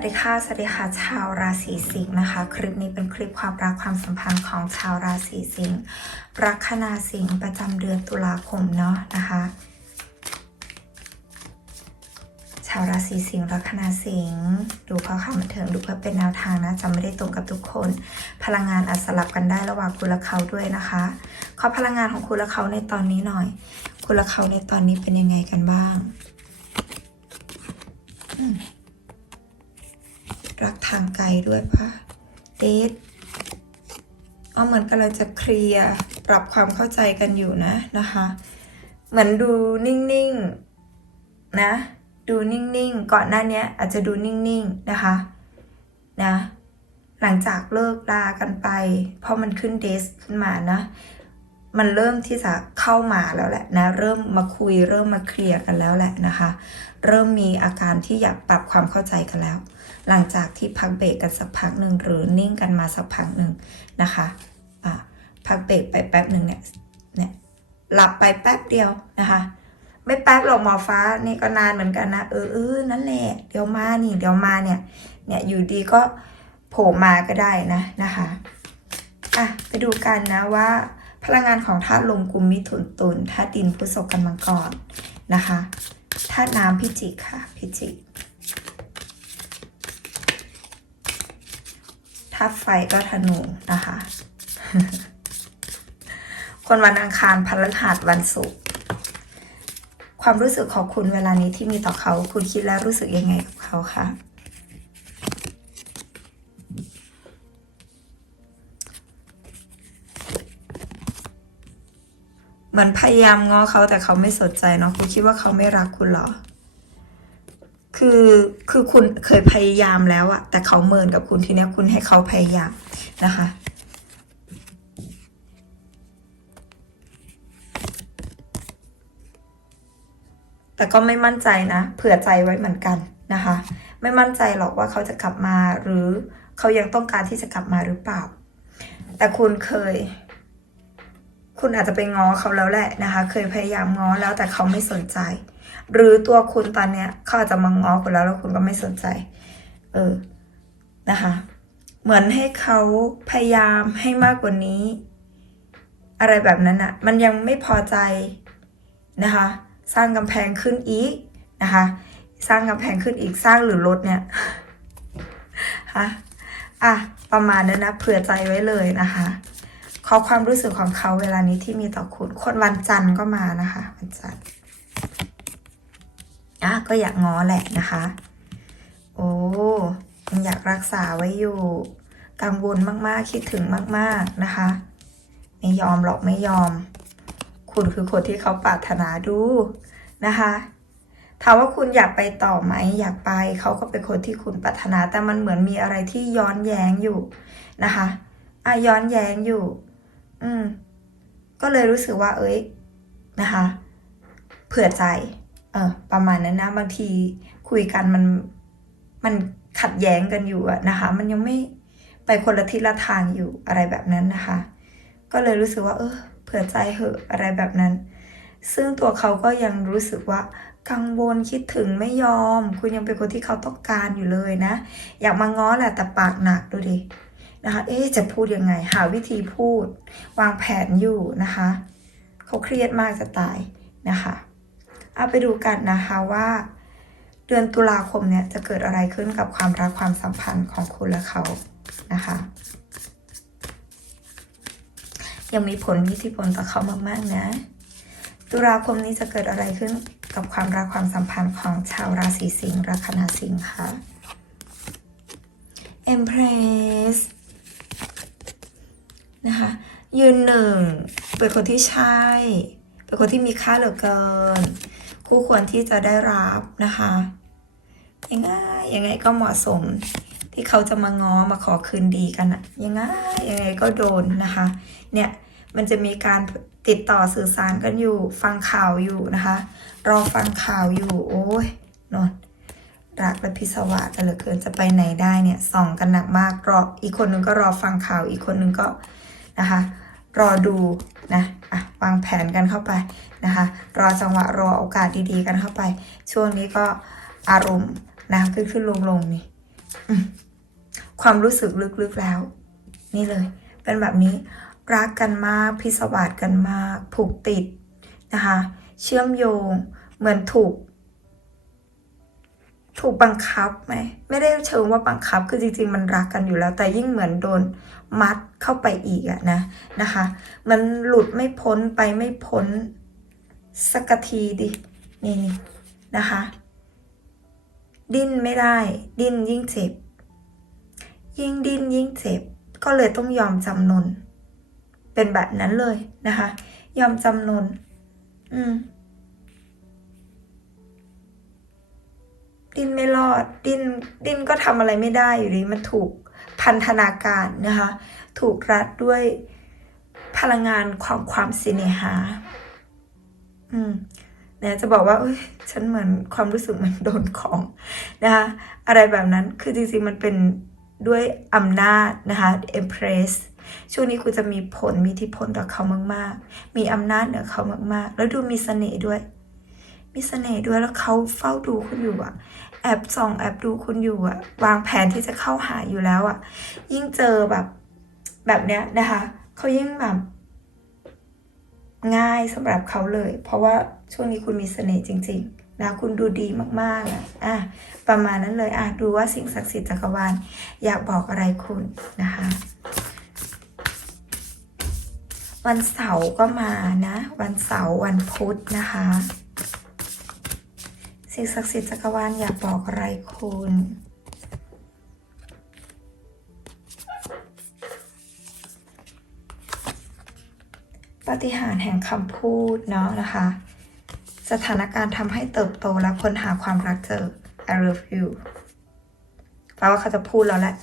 สดีค่ะ สวัสดีค่ะ ชาวราศีสิงห์นะคะ คลิปนี้เป็นคลิปความรักความสัมพันธ์ของชาวราศีสิงห์ ลัคนาสิงห์ประจำเดือนตุลาคมเนาะนะคะ ชาวราศีสิงห์ลัคนาสิงห์ดูเพื่อความบันเทิงดูเพื่อเป็นแนวทางนะจะไม่ได้ตรงกับทุกคน พลังงานอาจสลับกันได้ระหว่างคุณและเขาด้วยนะคะ ขอพลังงานของคุณและเขาในตอนนี้หน่อย คุณและเขาในตอนนี้เป็นยังไงกันบ้าง อืม รักทางไกลด้วยปะเดทเอเหมือนกำลังจะเคลียร์ปรับความเข้าใจกันอยู่นะนะคะ เหมือนดูนิ่งๆนะ ดูนิ่งๆ ก่อนหน้านี้อาจจะดูนิ่งๆนะคะนะหลังจากเลิกลากันไป เพราะมันขึ้นเดสขึ้นมานะ มันเริ่มที่จะเข้ามาแล้วแหละนะ เริ่มมาคุย เริ่มมาเคลียร์กันแล้วแหละนะคะ เริ่มมีอาการที่อยากปรับความเข้าใจกันแล้ว หลังจากที่พักเบรกกันสักพักหนึ่งหรือนิ่งกันมาสักพักหนึ่งนะคะะพักเบรกไปแป๊บหนึ่งเนี่ยเนี่ยหลับไปแป๊บเดียวนะคะไม่แป๊บหรอกหมอฟ้านี่ก็นานเหมือนกันนะเออเออนั่นแหละเดี๋ยวมานี่เดี๋ยวมาเนี่ยเนี่ยอยู่ดีก็โผล่มาก็ได้นะนะคะอะไปดูกันนะว่า ลังงานของธาตุลมกุมมิถุนตุลธาตุดินพฤษภกันมังกรนะคะธาตุน้ำพิจิกค่ะ พิจิกธาตุไฟก็ธนูนะคะ คนวันอังคารพฤหัสวันศุกร์ความรู้สึกของคุณเวลานี้ที่มีต่อเขา คุณคิดแล้วรู้สึกยังไงกับเขาคะ มือนพยายามง้อเขาแต่เขาไม่สนใจเนาะคุณคิดว่าเขาไม่รักคุณเหรอ คือคือคุณเคยพยายามแล้วอะแต่เขาเมินกับคุณทีเนี้ยคุณให้เขาพยายามนะคะแต่ก็ไม่มั่นใจนะ เผื่อใจไว้เหมือนกันนะคะ ไม่มั่นใจหรอกว่าเขาจะกลับมาหรือเขายังต้องการที่จะกลับมาหรือเปล่า แต่คุณเคย คุณอาจจะไปง้อเขาแล้วแหละนะคะ เคยพยายามง้อแล้วแต่เขาไม่สนใจ หรือตัวคุณตอนเนี้ยเขาอาจจะมาง้อคุณแล้วแล้วคุณก็ไม่สนใจ เออนะคะ เหมือนให้เขาพยายามให้มากกว่านี้ อะไรแบบนั้นอะมันยังไม่พอใจนะคะ สร้างกำแพงขึ้นอีกนะคะ สร้างกำแพงขึ้นอีกสร้างหรือลดเนี่ยฮะอะประมาณนั้นนะเผื่อใจไว้เลยนะคะ ขอความรู้สึกของเขาเวลานี้ที่มีต่อคุณ คนวันจันทร์ก็มานะคะวันจันทร์อะก็อยากง้อแหละนะคะ โอ้ยังอยากรักษาไว้อยู่ กังวลมากๆคิดถึงมาก ๆนะคะ ไม่ยอมหรอกไม่ยอม คุณคือคนที่เขาปรารถนาดูนะคะถามว่าคุณอยากไปต่อไหมอยากไปเขาก็เป็นคนที่คุณปรารถนาแต่มันเหมือนมีอะไรที่ย้อนแย้งอยู่นะคะอะย้อนแย้งอยู่ อืม ก็เลยรู้สึกว่า เอ้ยนะคะ เผื่อใจ เออ ประมาณนั้นนะ บางทีคุยกันมันมันขัดแย้งกันอยู่อะนะคะ มันยังไม่ไปคนละทิศละทางอยู่อะไรแบบนั้นนะคะ ก็เลยรู้สึกว่า เออ เผื่อใจเหอะอะไรแบบนั้น ซึ่งตัวเขาก็ยังรู้สึกว่ากังวลคิดถึงไม่ยอม คุณยังเป็นคนที่เขาต้องการอยู่เลยนะ อยากมาง้อแหละแต่ปากหนักดูดิ นะคะ เอ๊จะพูดยังไง หาวิธีพูด วางแผนอยู่นะคะ เขาเครียดมากจะตายนะคะ เอาไปดูกันนะคะว่า เดือนตุลาคมเนี่ยจะเกิดอะไรขึ้นกับความรักความสัมพันธ์ของคุณและเขานะคะ ยังมีผลมีอิทธิพลต่อเขามากๆนะตุลาคมนี้จะเกิดอะไรขึ้นกับความรักความสัมพันธ์ของชาวราศีสิงห์ลัคนาสิงห์คะ Empress นะคะ ยืนหนึ่งเป็นคนที่ใช่ เป็นคนที่มีค่าเหลือเกิน คู่ควรที่จะได้รับนะคะยังไงยังไงก็เหมาะสมที่เขาจะมาง้อมาขอคืนดีกันอะยังไงยังไงก็โดนนะคะ เนี่ยมันจะมีการติดต่อสื่อสารกันอยู่ ฟังข่าวอยู่นะคะรอฟังข่าวอยู่ โอ้ยนอนรักและพิศวาสกันเหลือเกินจะไปไหนได้เนี่ยส่องกันหนักมากรออีกคนนึงก็รอฟังข่าวอีกคนนึงก็ นะคะ รอดูนะอะวางแผนกันเข้าไปนะคะ รอจังหวะรอโอกาสดีๆกันเข้าไป ช่วงนี้ก็อารมณ์นะขึ้นขึ้นลงลงนี่ความรู้สึกลึกๆแล้ว นี่เลย เป็นแบบนี้รักกันมากพิศวาสกันมาก ผูกติดนะคะ เชื่อมโยง เหมือนถูก ถูกบังคับไหมไม่ได้เชิงว่าบังคับ คือจริงๆ มันรักกันอยู่แล้ว แต่ยิ่งเหมือนโดนมัดเข้าไปอีกอะนะนะคะ มันหลุดไม่พ้นไปไม่พ้นสักทีดินี่นี่นะคะ ดิ้นไม่ได้ ดิ้นยิ่งเจ็บ ยิ่งดิ้นยิ่งเจ็บ ก็เลยต้องยอมจำนน เป็นแบบนั้นเลยนะคะ ยอมจำนน อืม ดิ้นไม่รอด ดิ้นดิ้นก็ทำอะไรไม่ได้อยู่ดีมันถูกพันธนาการนะคะ ถูกรัดด้วยพลังงานความความสิเนหา อืมเนี่ยจะบอกว่าเอ้ยฉันเหมือนความรู้สึกเหมือนโดนของนะคะอะไรแบบนั้นคือจริงๆมันเป็นด้วยอำนาจนะคะ Empress ช่วงนี้คุณจะมีผลมีอิทธิพลต่อเขามาก ๆ มีอำนาจเหนือเขามาก ๆ แล้วดูมีเสน่ห์ด้วย มีเสน่ห์ด้วยแล้วเขาเฝ้าดูคุณอยู่อะแอบส่องแอบดูคุณอยู่อะวางแผนที่จะเข้าหาอยู่แล้วอะยิ่งเจอแบบแบบเนี้ยนะคะเขายิ่งแบบง่ายสำหรับเขาเลย เพราะว่าช่วงนี้คุณมีเสน่ห์จริง ๆ นะ คุณดูดีมากๆอะอะประมาณนั้นเลยอะดูว่าสิ่งศักดิ์สิทธิ์จักรวาลอยากบอกอะไรคุณนะคะ วันเสาร์ก็มานะ วันเสาร์วันพุธนะคะ สิ่งศักดิ์สิทธิ์จักรวาลอยากบอกอะไรคุณปฏิหารแห่งคำพูดเนาะนะคะ สถานการณ์ทำให้เติบโตและค้นหาความรักเจอ I love you แปลว่าเขาจะพูดแล้วแหละ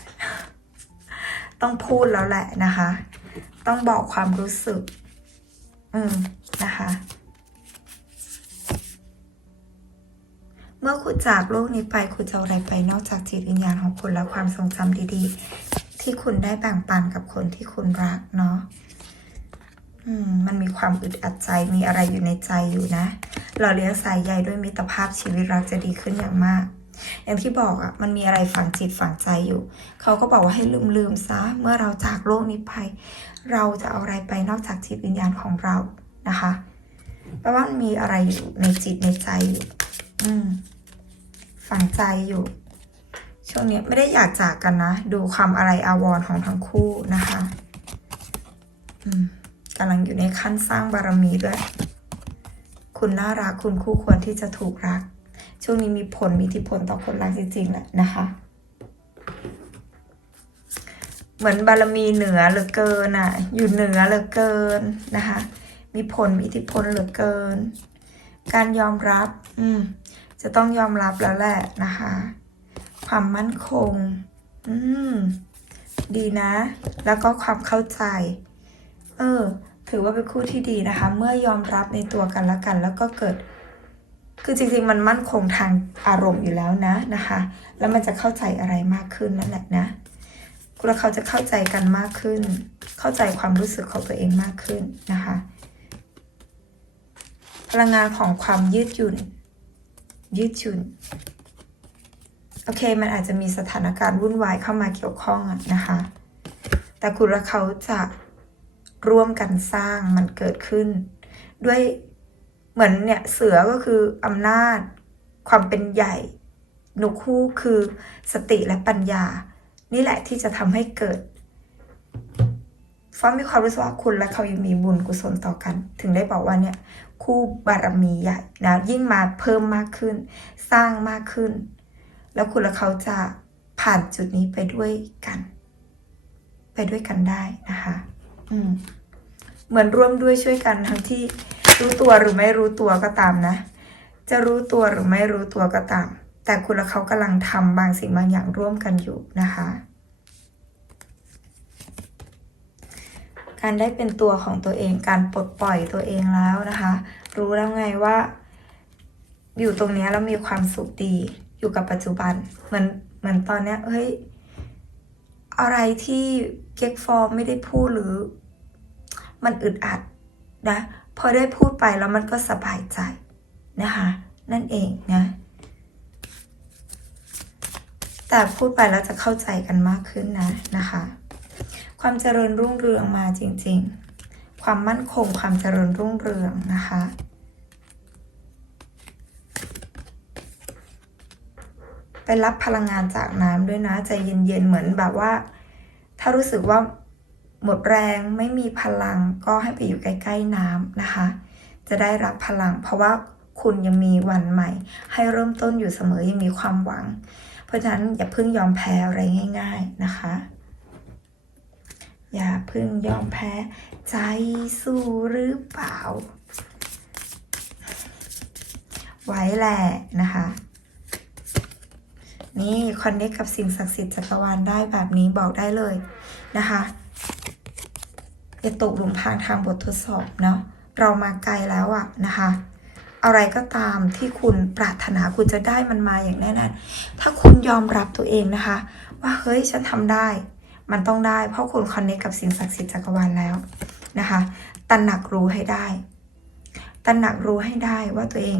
ต้องพูดแล้วแหละนะคะ ต้องบอกความรู้สึก อืม นะคะ เมื่อคุณจากโลกนี้ไปคุณจะเอาอะไรไปนอกจากจิตวิญญาณของคุณและความทรงจำดีๆ ที่คุณได้แบ่งปันกับคนที่คุณรักเนาะมันมีความอึดอัดใจมีอะไรอยู่ในใจอยู่นะเราเลี้ยงสายใยด้วยมิตรภาพชีวิตเราจะดีขึ้นอย่างมาก อย่างที่บอกอะ่ะมันมีอะไรฝังจิตฝังใจอยู่ เขาก็บอกว่าให้ลืมลืมๆซะ เมื่อเราจากโลกนี้ไป เราจะเอาอะไรไปนอกจากจิตวิญญาณของเรานะคะแปลว่ามันมีอะไรอยู่ในจิตในใจอยู่ อืมฝังใจอยู่ ช่วงนี้ไม่ได้อยากจากกันนะ ดูความอะไรอาวรณ์ของทั้งคู่นะคะกำลังอยู่ในขั้นสร้างบารมีด้วย คุณน่ารักคุณคู่ควรที่จะถูกรัก ช่วงนี้มีผลมีอิทธิพลต่อคนรักจริงๆแหละนะคะ เหมือนบารมีเหนือเหลือเกินอะ อยู่เหนือเหลือเกินนะคะ มีผลมีอิทธิพลเหลือเกิน การยอมรับ อืม จะต้องยอมรับแล้วแหละนะคะ ความมั่นคง อืม ดีนะ แล้วก็ความเข้าใจ เออ ถือว่าเป็นคู่ที่ดีนะคะ เมื่อยอมรับในตัวกันและกัน แล้วก็เกิด คือจริงๆ มันมั่นคงทางอารมณ์อยู่แล้วนะนะคะ แล้วมันจะเข้าใจอะไรมากขึ้นนั่นแหละนะแล้วเขาจะเข้าใจกันมากขึ้น เข้าใจความรู้สึกของตัวเองมากขึ้นนะคะ พลังงานของความยืดหยุ่น ยืดหยุ่น โอเค มันอาจจะมีสถานการณ์วุ่นวายเข้ามาเกี่ยวข้องนะคะ แต่คุณและเขาจะร่วมกันสร้างมันเกิดขึ้น ด้วยเหมือนเนี่ยเสือก็คืออำนาจ ความเป็นใหญ่หนูคู่คือสติและปัญญา นี่แหละที่จะทำให้เกิด ฟ้ามีความรู้สึกว่าคุณและเขายังมีบุญกุศลต่อกัน ถึงได้บอกว่าเนี่ยคู่บารมีใหญ่นะยิ่งมาเพิ่มมากขึ้น สร้างมากขึ้น แล้วคุณและเขาจะผ่านจุดนี้ไปด้วยกัน ไปด้วยกันได้นะคะอืมเหมือนร่วมด้วยช่วยกันทั้งที่รู้ตัวหรือไม่รู้ตัวก็ตามนะ จะรู้ตัวหรือไม่รู้ตัวก็ตาม แต่คุณและเขากำลังทำบางสิ่งบางอย่างร่วมกันอยู่นะคะ การได้เป็นตัวของตัวเอง การปลดปล่อยตัวเองแล้วนะคะ รู้แล้วไงว่า อยู่ตรงนี้แล้วมีความสุขดี อยู่กับปัจจุบัน เหมือนเหมือนตอนเนี้ยเฮ้ย อะไรที่เก๊กฟอร์มไม่ได้พูดหรือ มันอึดอัดนะ พอได้พูดไปแล้วมันก็สบายใจนะคะ นั่นเองนะ แต่พูดไปแล้วจะเข้าใจกันมากขึ้นนะนะคะ ความเจริญรุ่งเรืองมาจริงๆ ความมั่นคงความเจริญรุ่งเรืองนะคะไปรับพลังงานจากน้ำด้วยนะใจเย็นๆเหมือนแบบว่า ถ้ารู้สึกว่าหมดแรงไม่มีพลังก็ให้ไปอยู่ใกล้ๆน้ำนะคะ จะได้รับพลัง เพราะว่าคุณยังมีวันใหม่ ให้เริ่มต้นอยู่เสมอยังมีความหวัง เพราะฉะนั้นอย่าเพิ่งยอมแพ้อะไรง่าย ๆนะคะ อย่าเพิ่งยอมแพ้ ใจสู้หรือเปล่า ไว้แหละนะคะ นี่คอนเนคกับสิ่งศักดิ์สิทธิ์จักรวาลได้แบบนี้บอกได้เลยนะคะอย่าตกหลุมพรางทางบททดสอบเนาะเรามาไกลแล้วอะนะคะอะไรก็ตามที่คุณปรารถนาคุณจะได้มันมาอย่างแน่นอนถ้าคุณยอมรับตัวเองนะคะ ว่าเฮ้ยฉันทำได้ มันต้องได้ เพราะคุณคอนเนคกับสิ่งศักดิ์สิทธิ์จักรวาลแล้วนะคะตระหนักรู้ให้ได้ตระหนักรู้ให้ได้ว่าตัวเอง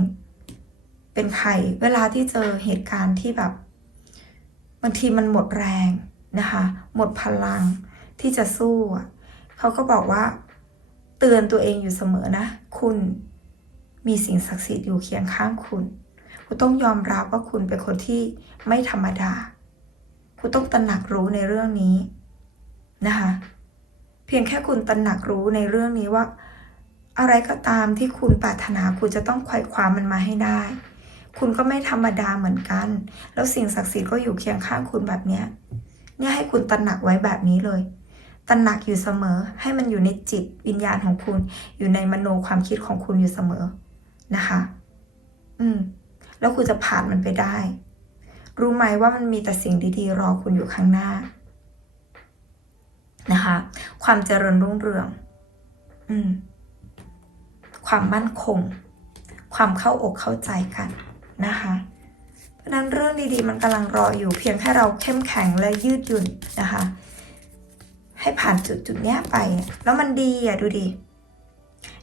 เป็นใคร เวลาที่เจอเหตุการณ์ที่แบบบางทีมันหมดแรงนะคะ หมดพลังที่จะสู้เขาก็บอกว่า เตือนตัวเองอยู่เสมอนะ คุณมีสิ่งศักดิ์สิทธิ์อยู่เคียงข้างคุณ คุณต้องยอมรับว่าคุณเป็นคนที่ไม่ธรรมดา คุณต้องตระหนักรู้ในเรื่องนี้ นะคะ เพียงแค่คุณตระหนักรู้ในเรื่องนี้ว่า อะไรก็ตามที่คุณปรารถนาคุณจะต้องไขว่คว้ามันมาให้ได้ คุณก็ไม่ธรรมดาเหมือนกัน แล้วสิ่งศักดิ์สิทธิ์ก็อยู่เคียงข้างคุณแบบเนี้ยเนี่ยให้คุณตระหนักไว้แบบนี้เลยตระหนักอยู่เสมอให้มันอยู่ในจิตวิญญาณของคุณ อยู่ในมโนความคิดของคุณอยู่เสมอนะคะ อืม แล้วคุณจะผ่านมันไปได้ รู้ไหมว่ามันมีแต่สิ่งดีๆ รอคุณอยู่ข้างหน้า นะคะ ความเจริญรุ่งเรือง อืม ความมั่นคง ความเข้าอกเข้าใจกันนะคะเพราะนั้นเรื่องดีๆ มันกำลังรออยู่เพียงแค่เราเข้มแข็งและยืดหยุ่นนะคะ ให้ผ่านจุดจุดๆนี้ไป แล้วมันดีอะดูดิ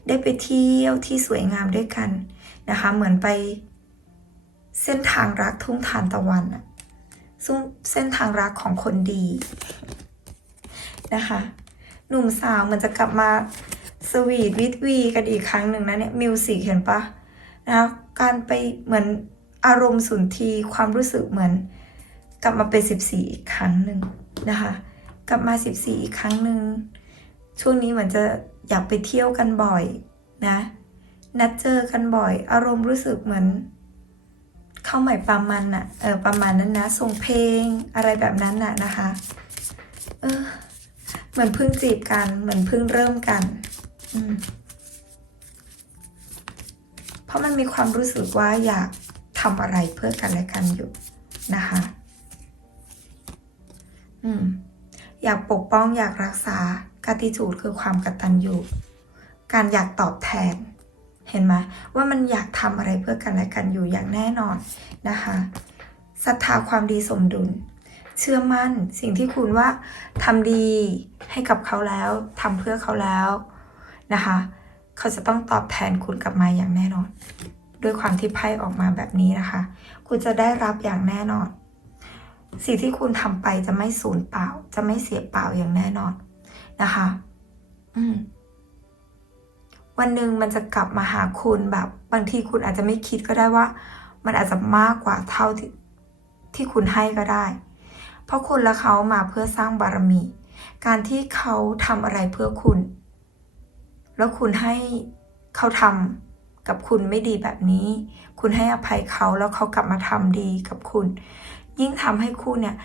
ได้ไปเที่ยวที่สวยงามด้วยกันนะคะ เหมือนไปเส้นทางรักทุ่งทานตะวันอะซึ่งเส้นทางรักของคนดี นะคะ หนุ่มสาวเหมือนจะกลับมาสวีทวิทวีกันอีกครั้งหนึ่งนะเนี่ยมิวสิกเห็นปะนะการไปเหมือนอารมณ์สุนทรีความรู้สึกเหมือน กลับมาเป็น 14 อีกครั้งหนึ่งนะคะ กลับมา 14 อีกครั้งหนึ่งช่วงนี้เหมือนจะอยากไปเที่ยวกันบ่อยนะ นัดเจอกันบ่อย อารมณ์รู้สึกเหมือนเข้าใหม่ประมาณน่ะเออประมาณนั้นนะส่งเพลงอะไรแบบนั้นน่ะนะคะ เออ เหมือนเพิ่งจีบกัน เหมือนเพิ่งเริ่มกัน เพราะมันมีความรู้สึกว่าอยากทำอะไรเพื่อกันและกันอยู่นะคะ อืม อยากปกป้องอยากรักษากาติจูดคือความกตัญญูการอยากตอบแทน เห็นไหมว่ามันอยากทำอะไรเพื่อกันและกันอยู่อย่างแน่นอนนะคะศรัทธาความดีสมดุล เชื่อมั่นสิ่งที่คุณว่าทำดีให้กับเขาแล้วทำเพื่อเขาแล้วนะคะ เขาจะต้องตอบแทนคุณกลับมาอย่างแน่นอน ด้วยความที่ไพ่ออกมาแบบนี้นะคะ คุณจะได้รับอย่างแน่นอน สิ่งที่คุณทำไปจะไม่สูญเปล่า จะไม่เสียเปล่าอย่างแน่นอนนะคะ อืมวันหนึ่งมันจะกลับมาหาคุณแบบ บางทีคุณอาจจะไม่คิดก็ได้ว่า มันอาจจะมากกว่าเท่าที่ที่คุณให้ก็ได้ เพราะคุณและเขามาเพื่อสร้างบารมี การที่เขาทำอะไรเพื่อคุณ แล้วคุณให้เขาทำกับคุณไม่ดีแบบนี้ คุณให้อภัยเขาแล้วเขากลับมาทำดีกับคุณ ยิ่งทำให้คู่เนี่ย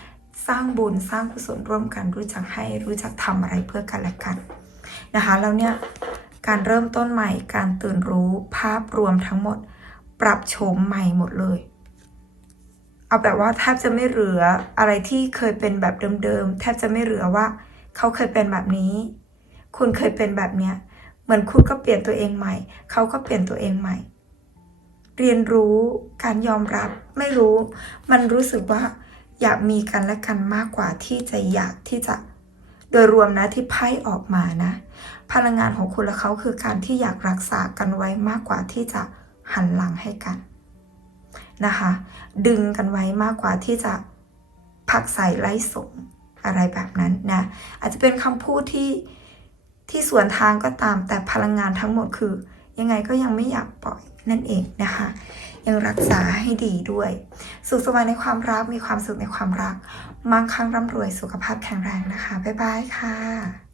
สร้างบุญสร้างกุศลร่วมกัน รู้จักให้รู้จักทำอะไรเพื่อกันและกันนะคะแล้วเนี่ยการเริ่มต้นใหม่การตื่นรู้ภาพรวมทั้งหมด ปรับโฉมใหม่หมดเลย เอาแบบว่าแทบจะไม่เหลืออะไรที่เคยเป็นแบบเดิมๆแทบจะไม่เหลือว่า เขาเคยเป็นแบบนี้ คุณเคยเป็นแบบเนี้ยเหมือนคุณก็เปลี่ยนตัวเองใหม่ เขาก็เปลี่ยนตัวเองใหม่ เรียนรู้การยอมรับไม่รู้ มันรู้สึกว่า อยากมีกันและกันมากกว่าที่จะอยากที่จะโดยรวมนะที่ไพ่ออกมานะ พลังงานของคุณและเขาคือการที่อยากรักษากันไว้มากกว่าที่จะหันหลังให้กัน นะคะ ดึงกันไว้มากกว่าที่จะผักใส่ไล่ส่งอะไรแบบนั้นนะอาจจะเป็นคำพูดที่ที่สวนทางก็ตามแต่พลังงานทั้งหมดคือ ยังไงก็ยังไม่อยากปล่อยนั่นเองนะคะ ยังรักษาให้ดีด้วย สุขสวัสดิ์ในความรักมีความสุขในความรักมั่งคั่งร่ำรวยสุขภาพแข็งแรงนะคะ บ๊ายบายค่ะ